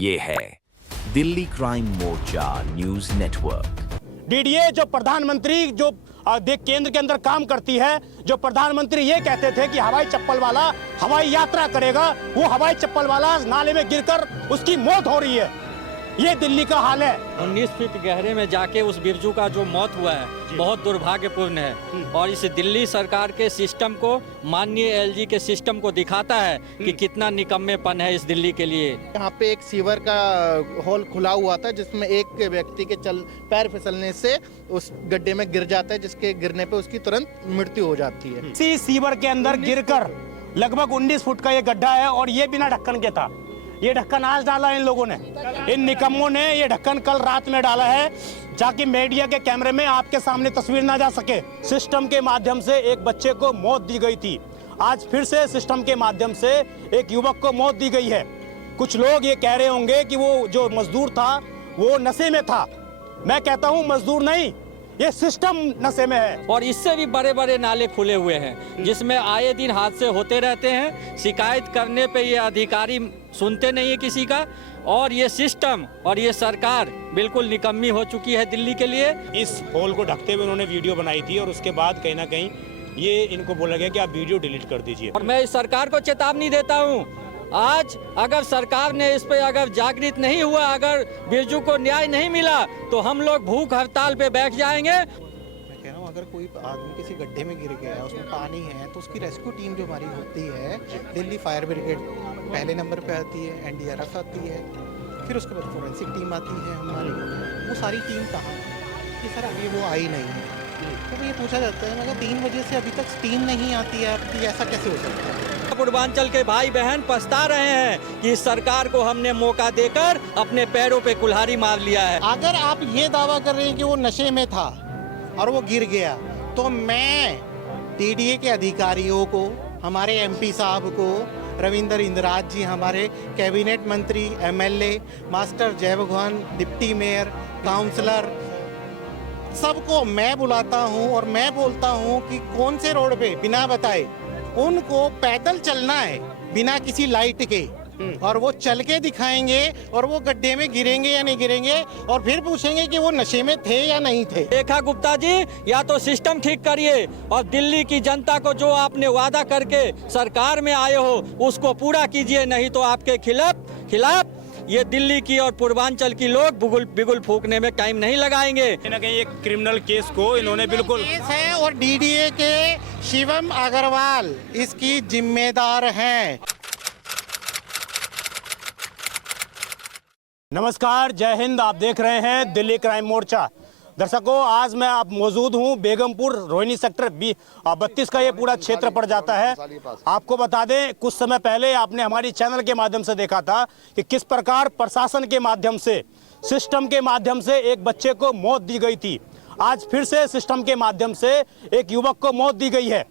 ये है दिल्ली क्राइम मोर्चा news network. DDA जो प्रधानमंत्री जो केंद्र के अंदर काम करती है, जो प्रधानमंत्री ये कहते थे कि हवाई चप्पल वाला हवाई यात्रा करेगा, वो हवाई चप्पल वाला नाले में गिरकर उसकी मौत हो रही है। ये दिल्ली का हाल है। 19 फीट गहरे में जाके उस बिरजू का जो मौत हुआ है बहुत दुर्भाग्यपूर्ण है और इस दिल्ली सरकार के सिस्टम को, माननीय एलजी के सिस्टम को दिखाता है कि कितना निकम्मेपन है इस दिल्ली के लिए। यहाँ पे एक सीवर का होल खुला हुआ था जिसमें एक व्यक्ति के पैर फिसलने से उस गड्ढे में गिर जाता है, जिसके गिरने पे उसकी तुरंत मृत्यु हो जाती है। इसी सीवर के अंदर गिरकर लगभग 19 फुट का ये गड्ढा है और ये बिना ढक्कन के था। ये ढक्कन आज डाला इन लोगों ने, इन निकम्मों ने ये ढक्कन कल रात में डाला है ताकि मीडिया के कैमरे में आपके सामने तस्वीर ना जा सके। सिस्टम के माध्यम से एक बच्चे को मौत दी गई थी, आज फिर से सिस्टम के माध्यम से एक युवक को मौत दी गई है। कुछ लोग ये कह रहे होंगे कि वो जो मजदूर था वो नशे में था। मैं कहता हूँ मजदूर नहीं, ये सिस्टम नशे में है। और इससे भी बड़े बड़े नाले खुले हुए हैं जिसमें आए दिन हादसे होते रहते हैं। शिकायत करने पे ये अधिकारी सुनते नहीं है किसी का, और ये सिस्टम और ये सरकार बिल्कुल निकम्मी हो चुकी है दिल्ली के लिए। इस होल को ढकते हुए उन्होंने वीडियो बनाई थी और उसके बाद कहीं ना कहीं ये इनको बोला गया कि आप वीडियो डिलीट कर दीजिए। और मैं इस सरकार को चेतावनी देता हूँ, आज अगर सरकार ने इस पे अगर जागृत नहीं हुआ, अगर बिरजू को न्याय नहीं मिला तो हम लोग भूख हड़ताल पे बैठ जाएंगे। मैं कह रहा हूँ अगर कोई आदमी किसी गड्ढे में गिर गया है, उसमें पानी है, तो उसकी रेस्क्यू टीम जो हमारी होती है, दिल्ली फायर ब्रिगेड पहले नंबर पे आती है, एनडीआरएफ आती है, फिर उसके बाद फोरेंसिक टीम आती है हमारी। वो सारी टीम कहाँ ये सर अभी वो आई नहीं है। तो ये पूछा जाता है मगर 3 बजे से अभी तक टीम नहीं आती है आपकी, ऐसा कैसे हो सकता है? पूर्वांचल के भाई बहन पछता रहे हैं कि इस सरकार को हमने मौका देकर अपने पैरों पे कुल्हाड़ी मार लिया है। अगर आप ये दावा कर रहे हैं कि वो नशे में था और वो गिर गया, तो मैं डीडीए के अधिकारियों को, हमारे एमपी साहब को, रविंद्र इंद्राज जी, हमारे कैबिनेट मंत्री, एमएलए, मास्टर जय भगवान, डिप्टी मेयर, काउंसलर, सबको मैं बुलाता हूं और मैं बोलता हूं कि कौन से रोड पे बिना बताए उनको पैदल चलना है बिना किसी लाइट के, और वो चल के दिखाएंगे और वो गड्ढे में गिरेंगे या नहीं गिरेंगे, और फिर पूछेंगे कि वो नशे में थे या नहीं थे। रेखा गुप्ता जी, या तो सिस्टम ठीक करिए और दिल्ली की जनता को जो आपने वादा करके सरकार में आए हो उसको पूरा कीजिए, नहीं तो आपके खिलाफ ये दिल्ली की और पूर्वांचल की लोग बिगुल फूकने में टाइम नहीं लगाएंगे। कहीं ना कहीं एक क्रिमिनल केस को इन्होंने बिल्कुल केस है और डीडीए के शिवम अग्रवाल इसकी जिम्मेदार हैं। नमस्कार, जय हिंद। आप देख रहे हैं दिल्ली क्राइम मोर्चा। दर्शकों, आज मैं आप मौजूद हूं बेगमपुर रोहिणी सेक्टर 32 का ये पूरा क्षेत्र पड़ जाता है। आपको बता दें, कुछ समय पहले आपने हमारी चैनल के माध्यम से देखा था कि किस प्रकार प्रशासन के माध्यम से, सिस्टम के माध्यम से एक बच्चे को मौत दी गई थी। आज फिर से सिस्टम के माध्यम से एक युवक को मौत दी गई है।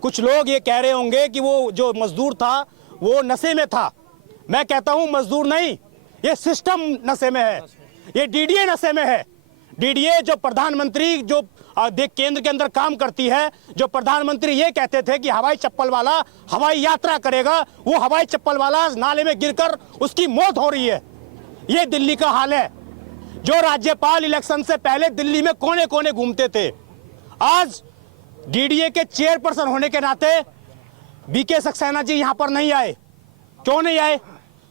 कुछ लोग ये कह रहे होंगे कि वो जो मजदूर था वो नशे में था। मैं कहता हूँ मजदूर नहीं, ये सिस्टम नशे में है, ये डीडीए नशे में है। डीडीए जो प्रधानमंत्री जो केंद्र के अंदर काम करती है, जो प्रधानमंत्री ये कहते थे कि हवाई चप्पल वाला हवाई यात्रा करेगा, वो हवाई चप्पल वाला नाले में गिरकर उसकी मौत हो रही है। ये दिल्ली का हाल है। जो राज्यपाल इलेक्शन से पहले दिल्ली में कोने कोने घूमते थे, आज डीडीए के चेयरपर्सन होने के नाते बीके सक्सेना जी यहाँ पर नहीं आए। क्यों नहीं आए?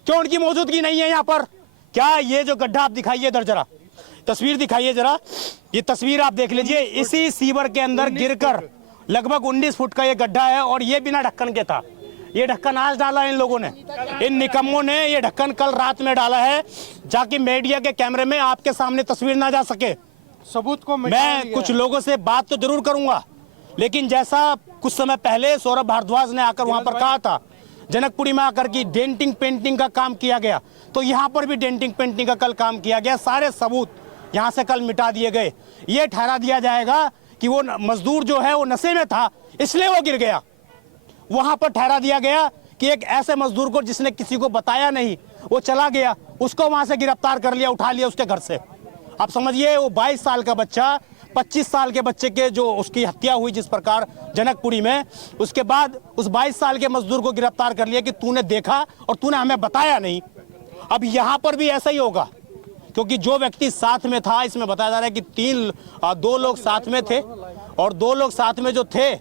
क्यों उनकी मौजूदगी नहीं है यहाँ पर? क्या ये जो गड्ढा आप दिखाइए, इधर जरा तस्वीर दिखाइए जरा, ये तस्वीर आप देख लीजिए। इसी सीवर के अंदर गिरकर लगभग 19 फुट का ये गड्ढा है और ये बिना ढक्कन के था। ये ढक्कन आज डाला इन लोगों ने, इन निकम्मों ने ये ढक्कन कल रात में डाला है ताकि मीडिया के कैमरे में आपके सामने तस्वीर ना जा सके। सबूत को मैं कुछ लोगों से बात तो जरूर करूंगा, लेकिन जैसा कुछ समय पहले सौरभ भारद्वाज ने आकर वहां पर कहा था, जनकपुरी में आकर की डेंटिंग पेंटिंग का काम किया गया, तो यहाँ पर भी डेंटिंग पेंटिंग का कल काम किया गया। सारे सबूत यहाँ से कल मिटा दिए गए। ये ठहरा दिया जाएगा कि वो मजदूर जो है वो नशे में था, इसलिए वो गिर गया। वहां पर ठहरा दिया गया कि एक ऐसे मजदूर को जिसने किसी को बताया नहीं, वो चला गया, उसको वहां से गिरफ्तार कर लिया, उठा लिया उसके घर से। आप समझिए, वो 22 साल का बच्चा 25 साल के बच्चे के जो उसकी हत्या हुई जिस प्रकार जनकपुरी में, उसके बाद उस 22 साल के मजदूर को गिरफ्तार कर लिया कि तूने देखा और तूने हमें बताया नहीं। अब यहाँ पर भी ऐसा ही होगा, क्योंकि जो व्यक्ति साथ में था, इसमें बताया जा रहा है कि दो लोग साथ में थे, और दो लोग साथ में जो थे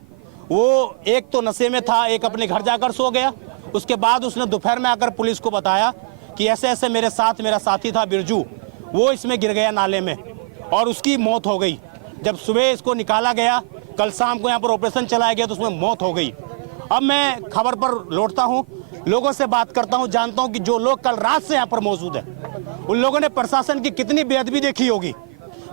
वो एक तो नशे में था, एक अपने घर जाकर सो गया। उसके बाद उसने दोपहर में आकर पुलिस को बताया कि ऐसे ऐसे मेरे साथ मेरा साथी था बिरजू, वो इसमें गिर गया नाले में और उसकी मौत हो गई। जब सुबह इसको निकाला गया, कल शाम को यहाँ पर ऑपरेशन चलाया गया तो उसमें मौत हो गई। अब मैं खबर पर लौटता हूँ, लोगों से बात करता हूँ, जानता हूँ कि जो लोग कल रात से यहाँ पर मौजूद है, उन लोगों ने प्रशासन की कितनी बेअदबी देखी होगी,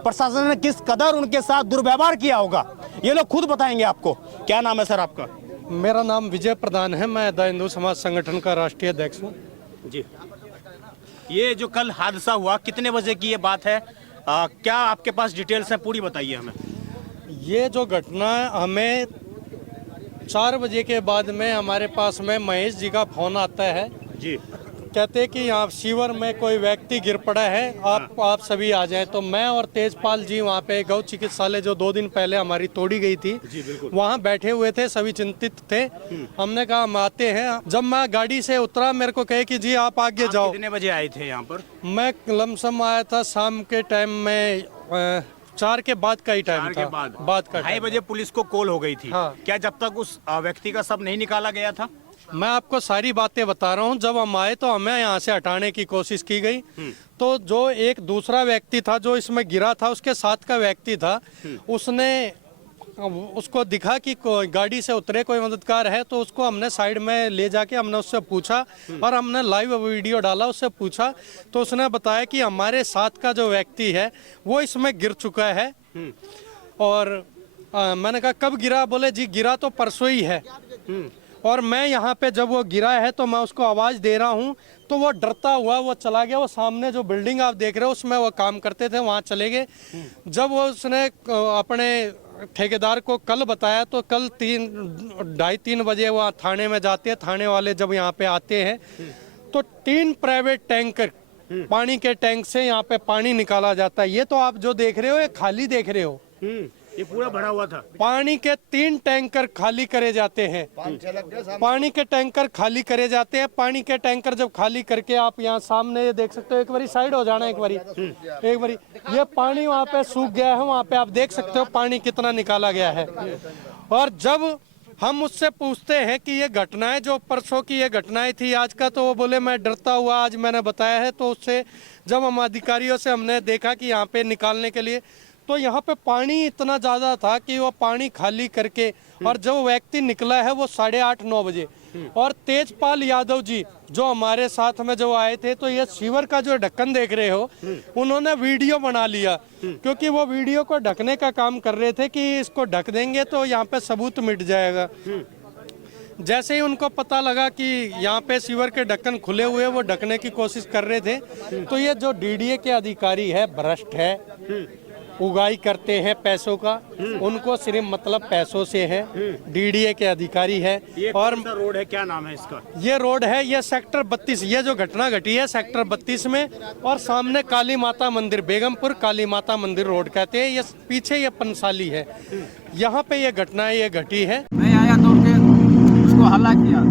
प्रशासन ने किस कदर उनके साथ दुर्व्यवहार किया होगा, ये लोग खुद बताएंगे आपको। क्या नाम है सर आपका? मेरा नाम विजय प्रधान है, मैं द हिंदू समाज संगठन का राष्ट्रीय अध्यक्ष हूँ। जी, ये जो कल हादसा हुआ कितने बजे की ये बात है? क्या आपके पास डिटेल्स हैं, पूरी बताइए हमें। ये जो घटना हमें 4 बजे के बाद में हमारे पास में महेश जी का फोन आता है जी, कहते हैं कि यहाँ शिविर में कोई व्यक्ति गिर पड़ा है, आप सभी आ जाएं। तो मैं और तेजपाल जी वहाँ पे गौ चिकित्सालय जो 2 दिन पहले हमारी तोड़ी गई थी, वहाँ बैठे हुए थे, सभी चिंतित थे। हमने कहा हम आते हैं। जब मैं गाड़ी से उतरा, मेरे को कहे कि जी आप आगे जाओ। कितने बजे आए थे यहाँ पर? मैं लमसम आया था शाम के टाइम में, 4 के बाद का ही टाइम था। बाद का 2:30 बजे पुलिस को कॉल हो गई थी। हाँ। क्या जब तक उस व्यक्ति का शव नहीं निकाला गया था? मैं आपको सारी बातें बता रहा हूँ। जब हम आए तो हमें यहाँ से हटाने की कोशिश की गई, तो जो एक दूसरा व्यक्ति था जो इसमें गिरा था, उसके साथ का व्यक्ति था, उसको दिखा कि गाड़ी से उतरे कोई मददगार है, तो उसको हमने साइड में ले जाके हमने उससे पूछा और हमने लाइव वीडियो डाला, उससे पूछा तो उसने बताया कि हमारे साथ का जो व्यक्ति है वो इसमें गिर चुका है। और मैंने कहा कब गिरा? बोले जी गिरा तो परसों ही है। और मैं यहाँ पे जब वो गिरा है तो मैं उसको आवाज़ दे रहा हूँ, तो वो डरता हुआ वो चला गया। वो सामने जो बिल्डिंग आप देख रहे हो उसमें वो काम करते थे, वहाँ चले गए। जब वो उसने अपने ठेकेदार को कल बताया तो कल 2:30-3 बजे वहाँ थाने में जाते हैं। थाने वाले जब यहाँ पे आते हैं तो 3 प्राइवेट टैंकर पानी के टैंक से यहाँ पे पानी निकाला जाता है। ये तो आप जो देख रहे हो ये खाली देख रहे हो, ये पूरा भरा हुआ था। पानी के 3 टैंकर खाली करे जाते हैं। पानी के टैंकर खाली करे जाते हैं। पानी के टैंकर जब खाली करके आप यहाँ सामने देख सकते हो, एक बारी साइड हो जाना, एक बारी ये पानी वहाँ पे सूख गया है, वहाँ पे आप देख सकते हो पानी कितना निकाला गया है। और जब हम उससे पूछते हैं कि ये घटनाएं जो परसों की ये घटनाएं थी आज का, तो वो बोले मैं डरता हुआ आज मैंने बताया है। तो उससे जब हम अधिकारियों से हमने देखा कि यहाँ पे निकालने के लिए, तो यहाँ पे पानी इतना ज़्यादा था कि वो पानी खाली करके, और जो व्यक्ति निकला है वो 8:30-9 बजे। और तेजपाल यादव जी जो हमारे साथ में जो आए थे, तो ये शिविर का जो ढक्कन देख रहे हो, उन्होंने वीडियो बना लिया, क्योंकि वो वीडियो को ढकने का काम कर रहे थे कि इसको ढक देंगे तो यहाँ पे सबूत मिट जाएगा। जैसे ही उनको पता लगा कि यहाँ पे शिविर के ढक्कन खुले हुए, वो ढकने की कोशिश कर रहे थे। तो ये जो डीडीए के अधिकारी है, भ्रष्ट है, उगाई करते हैं पैसों का, उनको सिर्फ मतलब पैसों से है। डीडीए के अधिकारी है। ये और कौन सा रोड है, क्या नाम है इसका? ये रोड है, ये सेक्टर 32, ये जो घटना घटी है सेक्टर 32 में, और सामने काली माता मंदिर, बेगमपुर काली माता मंदिर रोड कहते हैं। ये पीछे ये पंसाली है, यहाँ पे ये घटना ये घटी है। मैं आया दौड़ के उसको हल्ला किया,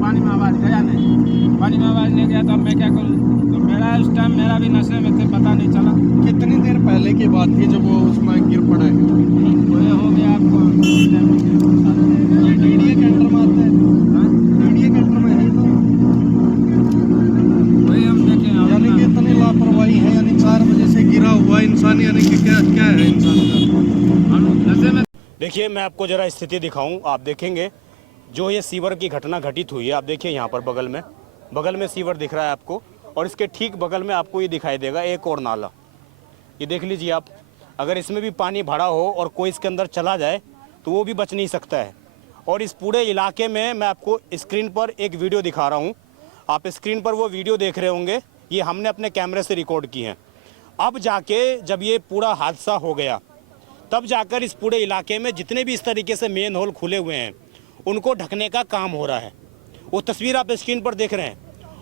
पानी में आवाज गया नहीं, पानी में आवाज नहीं गया, तब मैं क्या करूँ? तो मेरा उस टाइम मेरा भी नशे में थे, पता नहीं चला। कितनी देर पहले की बात थी जब वो उसमें गिर पड़ा है? वो हो गया आपको ये डीडीए के अंडर में आता है। डीडीए के अंडर में है तो वही हम देखे। यानी कि इतनी लापरवाही है, यानी 4 बजे से गिरा हुआ इंसान, यानी कि क्या क्या है इंसान का नशे में। देखिए मैं आपको जरा स्थिति दिखाऊं, आप देखेंगे जो ये सीवर की घटना घटित हुई है, आप देखिए यहाँ पर बगल में सीवर दिख रहा है आपको, और इसके ठीक बगल में आपको ये दिखाई देगा एक और नाला। ये देख लीजिए आप, अगर इसमें भी पानी भरा हो और कोई इसके अंदर चला जाए तो वो भी बच नहीं सकता है। और इस पूरे इलाके में मैं आपको स्क्रीन पर एक वीडियो दिखा रहा हूँ, आप स्क्रीन पर वो वीडियो देख रहे होंगे, ये हमने अपने कैमरे से रिकॉर्ड की हैं। अब जाके जब ये पूरा हादसा हो गया, तब जाकर इस पूरे इलाके में जितने भी इस तरीके से मेन होल खुले हुए हैं उनको ढकने का काम हो रहा है। वो तस्वीर आप स्क्रीन पर देख रहे हैं,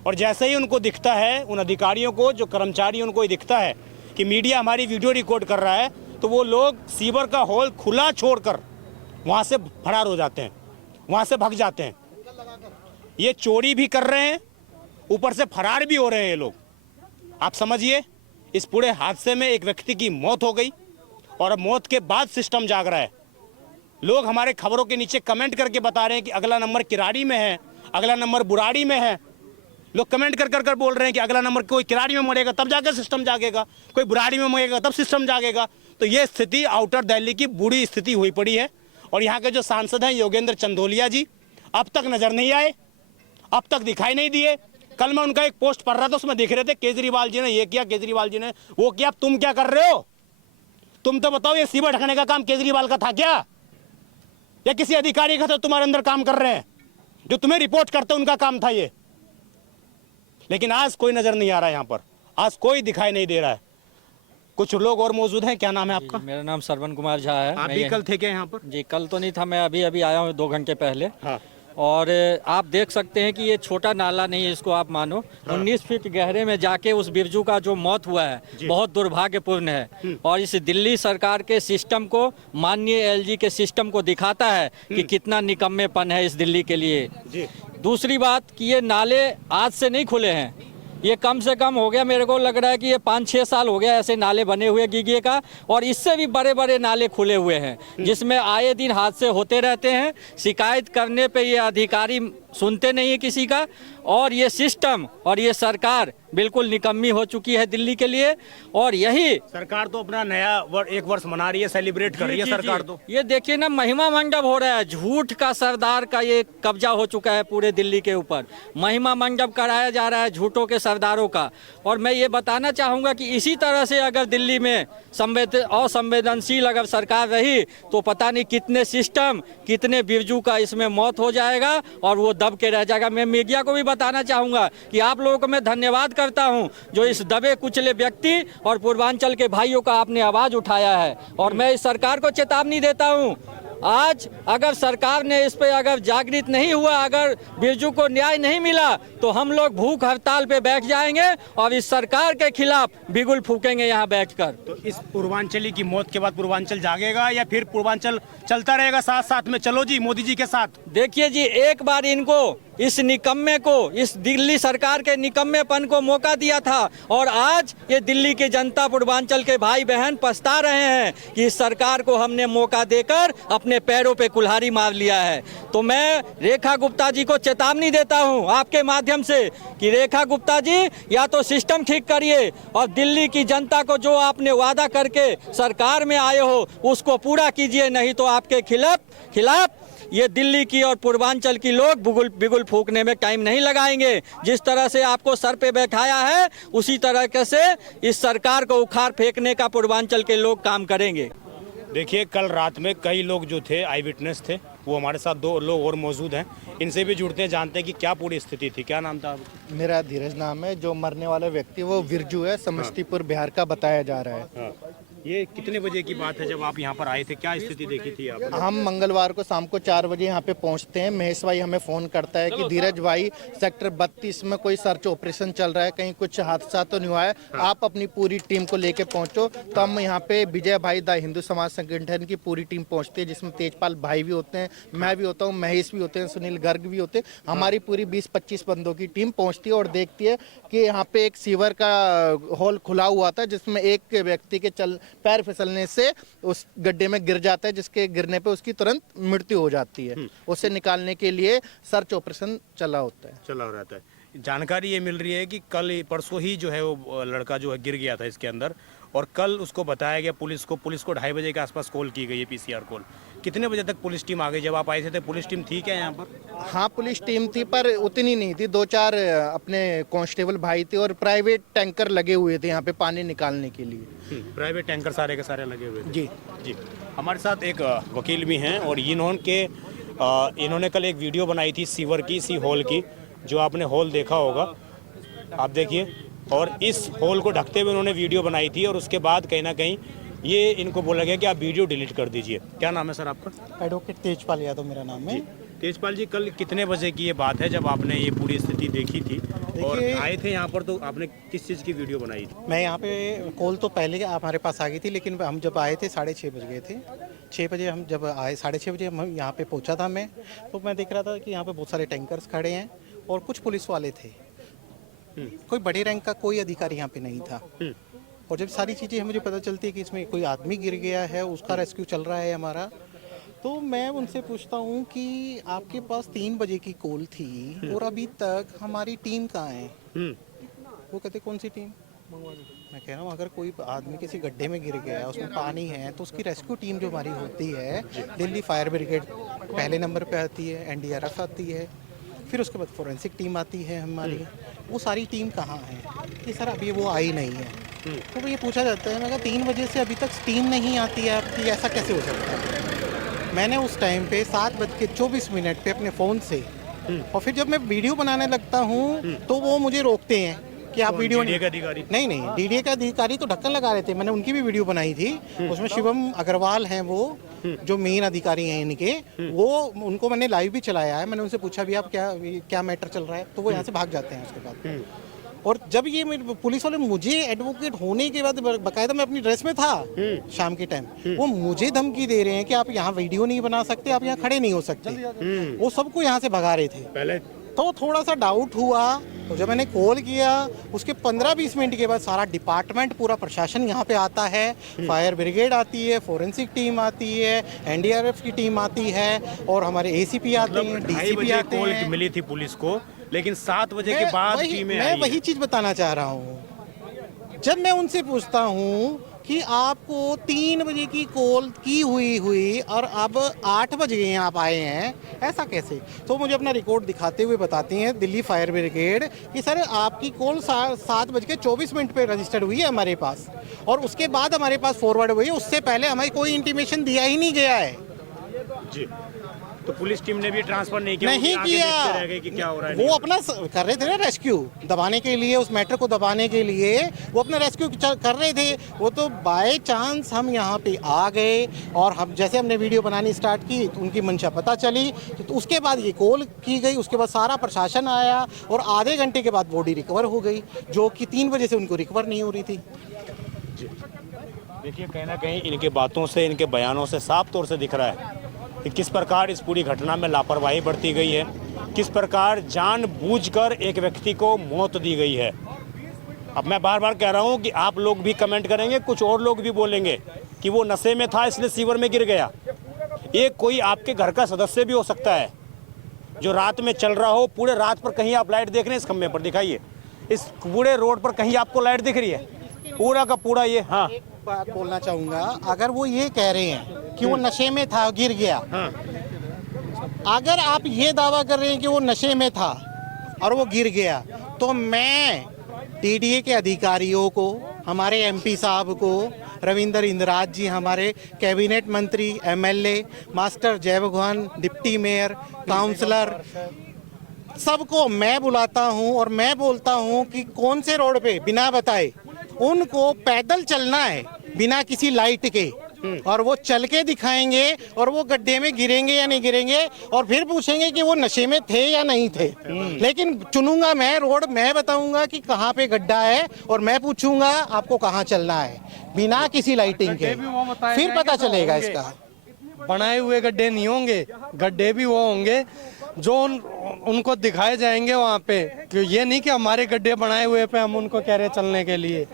और जैसे ही उनको दिखता है, उन अधिकारियों को, जो कर्मचारी, उनको ही दिखता है कि मीडिया हमारी वीडियो रिकॉर्ड कर रहा है, तो वो लोग सीवर का होल खुला छोड़कर वहाँ से फरार हो जाते हैं, वहाँ से भाग जाते हैं। ये चोरी भी कर रहे हैं, ऊपर से फरार भी हो रहे हैं ये लोग। आप समझिए, इस पूरे हादसे में एक व्यक्ति की मौत हो गई और मौत के बाद सिस्टम जाग रहा है। लोग हमारे खबरों के नीचे कमेंट करके बता रहे हैं कि अगला नंबर किराड़ी में है, अगला नंबर बुराड़ी में है। लोग कमेंट कर बोल रहे हैं कि अगला नंबर कोई किराड़ी में मरेगा तब जाकर सिस्टम जागेगा, कोई बुराड़ी में मरेगा तब सिस्टम जागेगा। तो ये स्थिति आउटर दिल्ली की बुरी स्थिति हुई पड़ी है। और यहाँ के जो सांसद हैं योगेंद्र चंदोलिया जी, अब तक नजर नहीं आए, अब तक दिखाई नहीं दिए। कल मैं उनका एक पोस्ट पढ़ रहा था, उसमें दिख रहे थे केजरीवाल जी ने ये किया, केजरीवाल जी ने वो किया। तुम क्या कर रहे हो? तुम तो बताओ, ये सीवर ढकने का काम केजरीवाल का था क्या, या किसी अधिकारी का? तो तुम्हारे अंदर काम कर रहे हैं, जो तुम्हें रिपोर्ट करते उनका काम था ये। लेकिन आज कोई नजर नहीं आ रहा है यहाँ पर, आज कोई दिखाई नहीं दे रहा है। कुछ लोग और मौजूद हैं। क्या नाम है आपका? मेरा नाम श्रवण कुमार झा है। आप मैं भी यहीं- कल थे क्या यहाँ पर? जी कल तो नहीं था, मैं अभी अभी आया हूँ 2 घंटे पहले। हाँ। और आप देख सकते हैं कि ये छोटा नाला नहीं है, इसको आप मानो 19 फीट गहरे में जाके उस बिरजू का जो मौत हुआ है बहुत दुर्भाग्यपूर्ण है। और इस दिल्ली सरकार के सिस्टम को, माननीय एलजी के सिस्टम को दिखाता है कि कितना निकम्मेपन है इस दिल्ली के लिए। दूसरी बात कि ये नाले आज से नहीं खुले हैं, ये कम से कम हो गया, मेरे को लग रहा है कि ये 5-6 साल हो गया ऐसे नाले बने हुए गीगे का। और इससे भी बड़े बड़े नाले खुले हुए हैं जिसमें आए दिन हादसे होते रहते हैं। शिकायत करने पे ये अधिकारी सुनते नहीं है किसी का। और ये सिस्टम और ये सरकार बिल्कुल निकम्मी हो चुकी है दिल्ली के लिए। और यही सरकार तो अपना नया एक वर्ष मना रही है, सेलिब्रेट कर रही है सरकार तो। ये देखिए ना, महिमा मंडप हो रहा है, झूठ का सरदार का ये कब्जा हो चुका है पूरे दिल्ली के ऊपर। महिमा मंडप कराया जा रहा है झूठों के सरदारों का। और मैं ये बताना चाहूँगा कि इसी तरह से अगर दिल्ली में असंवेदनशील अगर सरकार रही तो पता नहीं कितने सिस्टम, कितने बिरजू का इसमें मौत हो जाएगा और वो दब के रह जाएगा। मैं मीडिया को भी बताना चाहूँगा कि आप लोगों को मैं धन्यवाद करता हूँ जो इस दबे कुचले व्यक्ति और पूर्वांचल के भाइयों का आपने आवाज़ उठाया है। और मैं इस सरकार को चेतावनी देता हूँ, आज अगर सरकार ने इस पे अगर जागृत नहीं हुआ, अगर बिरजू को न्याय नहीं मिला तो हम लोग भूख हड़ताल पे बैठ जाएंगे और इस सरकार के खिलाफ बिगुल फूकेंगे यहाँ बैठकर। तो इस पूर्वांचली की मौत के बाद पूर्वांचल जागेगा या फिर पूर्वांचल चलता रहेगा साथ साथ में? चलो जी मोदी जी के साथ। देखिए जी, एक बार इनको इस निकम्मे को, इस दिल्ली सरकार के निकम्मेपन को मौका दिया था और आज ये दिल्ली की जनता, पूर्वांचल के भाई बहन पछता रहे हैं कि इस सरकार को हमने मौका देकर अपने पैरों पे कुल्हाड़ी मार लिया है। तो मैं रेखा गुप्ता जी को चेतावनी देता हूं आपके माध्यम से कि रेखा गुप्ता जी, या तो सिस्टम ठीक करिए और दिल्ली की जनता को जो आपने वादा करके सरकार में आए हो उसको पूरा कीजिए, नहीं तो आपके खिलाफ ये दिल्ली की और पूर्वांचल की लोग बिगुल फूकने में टाइम नहीं लगाएंगे। जिस तरह से आपको सर पे बैठाया है उसी तरह से इस सरकार को उखाड़ फेंकने का पूर्वांचल के लोग काम करेंगे। देखिए, कल रात में कई लोग जो थे, आई विटनेस थे, वो हमारे साथ 2 लोग और मौजूद हैं। इनसे भी जुड़ते हैं, जानते हैं कि क्या पूरी स्थिति थी। क्या नाम था आपका? मेरा धीरज नाम है। जो मरने वाला व्यक्ति वो बिरजू है, समस्तीपुर बिहार का बताया जा रहा है। हाँ। ये कितने बजे की बात है जब आप यहाँ पर आए थे? क्या स्थिति देखी थी आपने? हम मंगलवार को शाम को 4 बजे यहाँ पे पहुँचते हैं। महेश भाई हमें फ़ोन करता है कि धीरज भाई सेक्टर 32 में कोई सर्च ऑपरेशन चल रहा है, कहीं कुछ हादसा तो नहीं हुआ है, आप अपनी पूरी टीम को लेके पहुँचो। तो हम यहाँ पे विजय भाई द हिंदू समाज संगठन की पूरी टीम पहुँचती है, जिसमें तेजपाल भाई भी होते हैं, मैं भी होता हूँ, महेश भी होते हैं, सुनील गर्ग भी होते हैं। हमारी पूरी 20-25 बंदों की टीम पहुँचती है और देखती है कि यहाँ पे एक सीवर का होल खुला हुआ था जिसमें एक व्यक्ति के पैर फिसलने से उस गड्ढे में गिर जाता है, जिसके गिरने पे उसकी तुरंत मृत्यु हो जाती है। उसे निकालने के लिए सर्च ऑपरेशन चला रहता है। जानकारी ये मिल रही है कि कल परसों ही जो है वो लड़का जो है गिर गया था इसके अंदर, और कल उसको बताया गया पुलिस को 2:30 के आसपास कॉल की गई है, PCR कॉल। कितने बजे तक पुलिस टीम आ गई? जब आप आए थे तो पुलिस टीम थी क्या यहाँ पर? हाँ, पुलिस टीम थी पर उतनी नहीं थी। 2-4 अपने कांस्टेबल भाई थे और प्राइवेट टैंकर लगे हुए थे यहाँ पे पानी निकालने के लिए। प्राइवेट टैंकर सारे के सारे लगे हुए थे। जी। हमारे साथ एक वकील भी हैं और इन्होंने कल एक वीडियो बनाई थी सीवर की, सी होल की, जो आपने होल देखा होगा, आप देखिए। और इस होल को ढकते हुए उन्होंने वीडियो बनाई थी और उसके बाद कहीं ना कहीं ये इनको बोला गया कि आप वीडियो डिलीट कर दीजिए। क्या नाम है सर आपका? एडवोकेट तेजपाल यादव मेरा नाम है। तेजपाल जी, कल कितने बजे की ये बात है जब आपने ये पूरी स्थिति देखी थी और आए थे यहाँ पर? तो आपने किस चीज़ की वीडियो बनाई थी? मैं यहाँ पे कॉल तो पहले हमारे पास आ गई थी, लेकिन हम जब आए थे 6:30 बज गए थे। 6 बजे हम जब आए, 6:30 बजे हम यहाँ पे पहुँचा था मैं, तो मैं देख रहा था कि यहाँ पे बहुत सारे टैंकर्स खड़े हैं और कुछ पुलिस वाले थे। कोई बड़े रैंक का कोई अधिकारी यहाँ पे नहीं था। और जब सारी चीज़ें मुझे पता चलती है कि इसमें कोई आदमी गिर गया है, उसका रेस्क्यू चल रहा है हमारा, तो मैं उनसे पूछता हूँ कि आपके पास 3 बजे की कॉल थी और अभी तक हमारी टीम कहाँ है? वो कहते कौन सी टीम? मैं कह रहा हूँ अगर कोई आदमी किसी गड्ढे में गिर गया, उसमें पानी है, तो उसकी रेस्क्यू टीम जो हमारी होती है, दिल्ली फायर ब्रिगेड पहले नंबर पे आती है, एनडीआरएफ आती है, फिर उसके बाद फोरेंसिक टीम आती है हमारी, वो सारी टीम कहाँ है? कि सर अभी वो आई नहीं है। तो ये पूछा जाता है, मैं कहा 3 बजे से अभी तक टीम नहीं आती है आपकी, ऐसा कैसे हो सकता है? मैंने उस टाइम पे 7:24 पे अपने फ़ोन से, और फिर जब मैं वीडियो बनाने लगता हूँ तो वो मुझे रोकते हैं कि आप वीडियो DDA का अधिकारी? नहीं, डीडीए का अधिकारी तो ढक्कन लगा रहे थे, मैंने उनकी भी वीडियो बनाई थी। उसमें शिवम अग्रवाल हैं वो जो मेन अधिकारी हैं इनके, वो उनको मैंने लाइव भी चलाया है। मैंने उनसे पूछा भी आप क्या मैटर चल रहा है, तो वो यहाँ से भाग जाते हैं उसके बाद। और जब ये मेरे पुलिस वाले मुझे एडवोकेट होने के बाद, बाकायदा मैं अपनी ड्रेस में था शाम के टाइम, वो मुझे धमकी दे रहे हैं कि आप यहाँ वीडियो नहीं बना सकते, आप यहाँ खड़े नहीं हो सकते। वो सबको यहाँ से भगा रहे थे पहले। तो थोड़ा सा डाउट हुआ, तो जब मैंने कॉल किया उसके 15-20 मिनट के बाद सारा डिपार्टमेंट, पूरा प्रशासन यहाँ पे आता है, फायर ब्रिगेड आती है, फोरेंसिक टीम आती है, एनडीआरएफ की टीम आती है, और हमारे एसीपी आते हैं, डीसीपी आते कॉल हैं। मिली थी पुलिस को, लेकिन 7 बजे के बाद टीमें मैं आई वही हैं। चीज बताना चाह रहा हूँ। जब मैं उनसे पूछता हूँ कि आपको 3 बजे की कॉल की हुई और अब 8 बजे आप आए हैं, ऐसा कैसे? तो मुझे अपना रिकॉर्ड दिखाते हुए बताती हैं दिल्ली फायर ब्रिगेड कि सर आपकी कॉल 7:24 पे रजिस्टर्ड हुई है हमारे पास, और उसके बाद हमारे पास फॉरवर्ड हुई है, उससे पहले हमें कोई इंटीमेशन दिया ही नहीं गया है। जी, तो पुलिस टीम ने भी ट्रांसफर नहीं किया? नहीं वो आगे देखते रह गए किया, कि क्या हो रहा है। वो अपना कर रहे थे ना रेस्क्यू, दबाने के लिए, उस मैटर को दबाने के लिए वो अपना रेस्क्यू कर रहे थे। वो तो बाय चांस हम यहाँ पे आ गए, और हम जैसे हमने वीडियो बनानी स्टार्ट की तो उनकी मंशा पता चली, तो उसके बाद ये कॉल की गई, उसके बाद सारा प्रशासन आया, और आधे घंटे के बाद बॉडी रिकवर हो गई, जो कि 3 बजे से उनको रिकवर नहीं हो रही थी। देखिए, कहीं ना कहीं इनके बातों से, इनके बयानों से साफ तौर से दिख रहा है कि किस प्रकार इस पूरी घटना में लापरवाही बरती गई है, किस प्रकार जानबूझकर एक व्यक्ति को मौत दी गई है। अब मैं बार बार कह रहा हूं कि आप लोग भी कमेंट करेंगे, कुछ और लोग भी बोलेंगे कि वो नशे में था इसलिए सीवर में गिर गया। ये कोई आपके घर का सदस्य भी हो सकता है जो रात में चल रहा हो, पूरे रात पर कहीं आप लाइट देख रहे हैं, इस खंभे पर दिखाइए, इस पूरे रोड पर कहीं आपको लाइट दिख रही है, पूरा का पूरा ये। हाँ, बात बोलना चाहूँगा, अगर वो ये कह रहे हैं कि वो नशे में था, गिर गया, अगर आप ये दावा कर रहे हैं कि वो नशे में था और वो गिर गया, तो मैं टीडीए के अधिकारियों को, हमारे एमपी साहब को, रविंदर इंद्राज जी हमारे कैबिनेट मंत्री, एमएलए, मास्टर जय भगवान, डिप्टी मेयर, काउंसलर, सबको मैं बुलाता हूं और मैं बोलता हूं कि कौन से रोड पे बिना बताए उनको पैदल चलना है, बिना किसी लाइट के, और वो चल के दिखाएंगे, और वो गड्ढे में गिरेंगे या नहीं गिरेंगे, और फिर पूछेंगे कि वो नशे में थे या नहीं थे। लेकिन चुनूंगा मैं रोड, मैं बताऊंगा कि कहाँ पे गड्ढा है, और मैं पूछूंगा आपको कहाँ चलना है, बिना किसी लाइटिंग के, फिर पता चलेगा इसका। बनाए हुए गड्ढे नहीं होंगे, गड्ढे भी वो होंगे जो उनको दिखाए जाएंगे वहाँ पे, कि ये नहीं कि हमारे गड्ढे बनाए हुए पे हम उनको कह रहे चलने के लिए।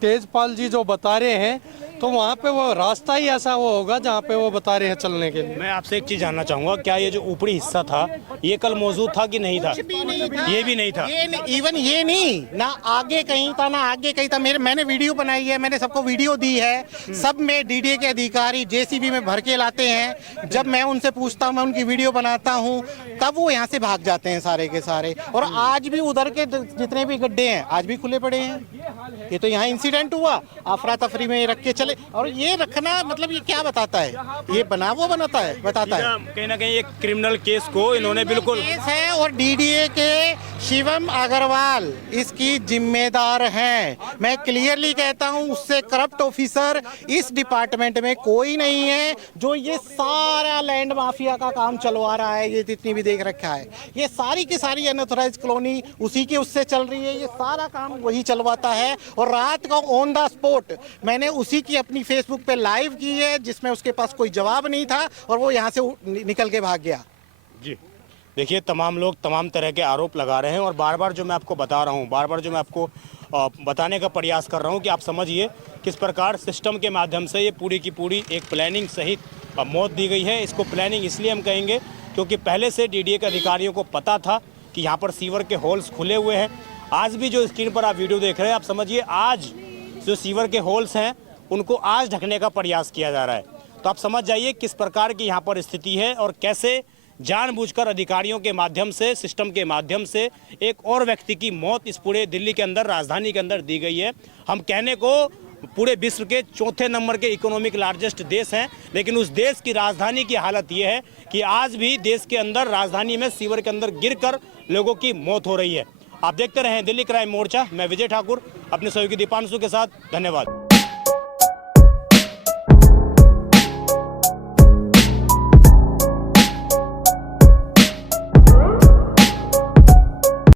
तेजपाल जी जो बता रहे हैं, तो वहाँ पे वो रास्ता ही ऐसा वो होगा जहाँ पे वो बता रहे हैं चलने के लिए। मैं आपसे एक चीज जानना चाहूंगा, क्या ये जो ऊपरी हिस्सा था ये कल मौजूद था कि नहीं था? ये भी नहीं था। इवन ये नहीं, ना आगे कहीं था ना आगे कहीं था। मैंने वीडियो बनाई है, मैंने सबको वीडियो दी है, सब में डीडीए के अधिकारी जेसीबी में भर के लाते हैं। जब मैं उनसे पूछता हूँ, मैं उनकी वीडियो बनाता हूँ, तब वो यहाँ से भाग जाते हैं सारे के सारे। और आज भी उधर के जितने भी गड्ढे हैं आज भी खुले पड़े हैं। ये तो यहाँ इंसिडेंट हुआ, अफरा तफरी में रख के चले, और ये रखना मतलब ये क्या बताता है? ये बताता है कहीं ना कहीं एक क्रिमिनल केस को इन्होंने बिल्कुल केस है, और डीडीए के शिवम अग्रवाल इसकी जिम्मेदार हैं। मैं क्लियरली कहता हूं, उससे करप्ट ऑफिसर इस डिपार्टमेंट में कोई नहीं है जो ये सारा लैंड माफिया का काम चलवा रहा है। ये जितनी भी देख रखा है, ये सारी की सारी अनऑथराइज्ड कॉलोनी उसी के उससे चल रही है, ये सारा काम वही चलवाता है। और रात को ऑन द स्पॉट मैंने उसी की अपनी फेसबुक पे लाइव की है, जिसमें उसके पास कोई जवाब नहीं था और वो यहाँ से निकल के भाग गया। जी। देखिए तमाम लोग तमाम तरह के आरोप लगा रहे हैं और बार बार जो मैं आपको बता रहा हूँ, बार बार जो मैं आपको बताने का प्रयास कर रहा हूँ कि आप समझिए किस प्रकार सिस्टम के माध्यम से ये पूरी की पूरी एक प्लानिंग सहित मौत दी गई है। इसको प्लानिंग इसलिए हम कहेंगे क्योंकि पहले से डीडीए के अधिकारियों को पता था कि यहाँ पर सीवर के होल्स खुले हुए हैं। आज भी जो स्क्रीन पर आप वीडियो देख रहे हैं, आप समझिए आज जो सीवर के होल्स हैं उनको आज ढकने का प्रयास किया जा रहा है। तो आप समझ जाइए किस प्रकार की यहाँ पर स्थिति है और कैसे जानबूझकर अधिकारियों के माध्यम से, सिस्टम के माध्यम से एक और व्यक्ति की मौत इस पूरे दिल्ली के अंदर, राजधानी के अंदर दी गई है। हम कहने को पूरे विश्व के चौथे नंबर के इकोनॉमिक लार्जेस्ट देश हैं, लेकिन उस देश की राजधानी की हालत ये है कि आज भी देश के अंदर राजधानी में सीवर के अंदर गिरकर लोगों की मौत हो रही है। आप देखते रहें दिल्ली क्राइम मोर्चा। मैं विजय ठाकुर अपने सहयोगी दीपांशु के साथ। धन्यवाद।